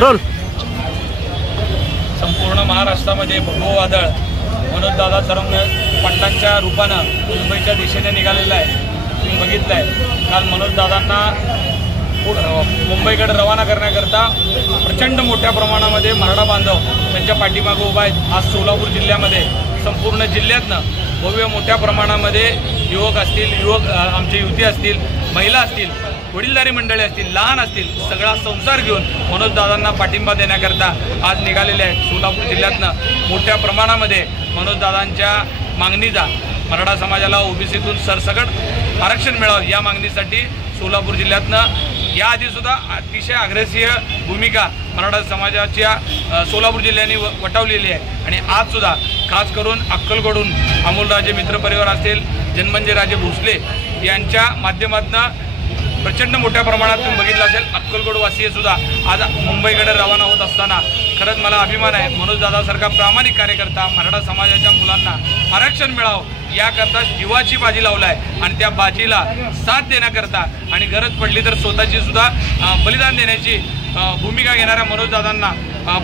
Role. संपूर्ण महाराष्ट्रामध्ये भगवं वादळ मनोजदादा तरंग पंडांच्या रूपानं मुंबईच्या दिशेने निघालेलं आहे. तुम्ही बघितलं आहे काल मनोजदादांना मुंबईकडे रवाना करण्याकरता प्रचंड मोठ्या प्रमाणामध्ये मराठा बांधव त्यांच्या पाठीमागे उभा आहेत. आज सोलापूर जिल्ह्यामध्ये संपूर्ण जिल्ह्यातनं भव्य मोठ्या प्रमाणामध्ये युवक असतील, आमचे युवती असतील, महिला असतील, वडीलधारी मंडळी असतील, लहान असतील, सगळा संसार घेऊन मनोजदादांना पाठिंबा देण्याकरता आज निघालेले आहेत. सोलापूर जिल्ह्यातनं मोठ्या प्रमाणामध्ये मनोजदादांच्या मागणीचा मराठा समाजाला ओबीसीतून सरसकट आरक्षण मिळावं या मागणीसाठी सोलापूर जिल्ह्यातनं याआधीसुद्धा अतिशय अग्रेसिव्ह भूमिका मराठा समाजाच्या सोलापूर जिल्ह्याने वटवलेली आहे. आणि आजसुद्धा खास करून अक्कलकोटहून अमोलराजे मित्रपरिवार असतील, जन्मंजयराजे भोसले यांच्या माध्यमातून प्रचंड मोठ्या प्रमाणात तुम्ही बघितलं असेल अक्कलकोटवासीय सुद्धा आज मुंबईकडे रवाना होत असताना खरंच मला अभिमान आहे. मनोजदादासारखा प्रामाणिक कार्यकर्ता मराठा समाजाच्या मुलांना आरक्षण मिळावं याकरता जीवाची बाजी लावला आहे. आणि त्या बाजीला साथ देण्याकरता आणि गरज पडली तर स्वतःची सुद्धा बलिदान देण्याची भूमिका घेणाऱ्या मनोजदादांना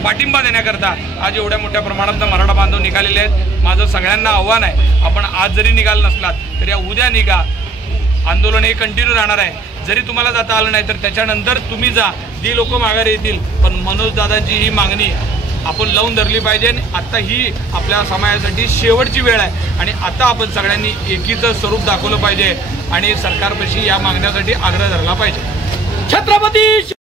पाठिंबा देण्याकरता आज एवढ्या मोठ्या प्रमाणात मराठा बांधव निघालेले आहेत. माझं सगळ्यांना आव्हान आहे, आपण आज जरी निघाल नसलात तर या उद्या निघा. आंदोलन हे कंटिन्यू राहणार आहे. जरी तुम्हाला जाता आलं नाही तर त्याच्यानंतर तुम्ही जा, ती लोक माघारी येतील. पण मनोजदादांची ही मागणी आपण लावून धरली पाहिजे. आता ही आपल्या समाजासाठी शेवटची वेळ आहे आणि आता आपण सगळ्यांनी एकीचं स्वरूप दाखवलं पाहिजे आणि सरकारपाशी या मागण्यासाठी आग्रह धरला पाहिजे. छत्रपती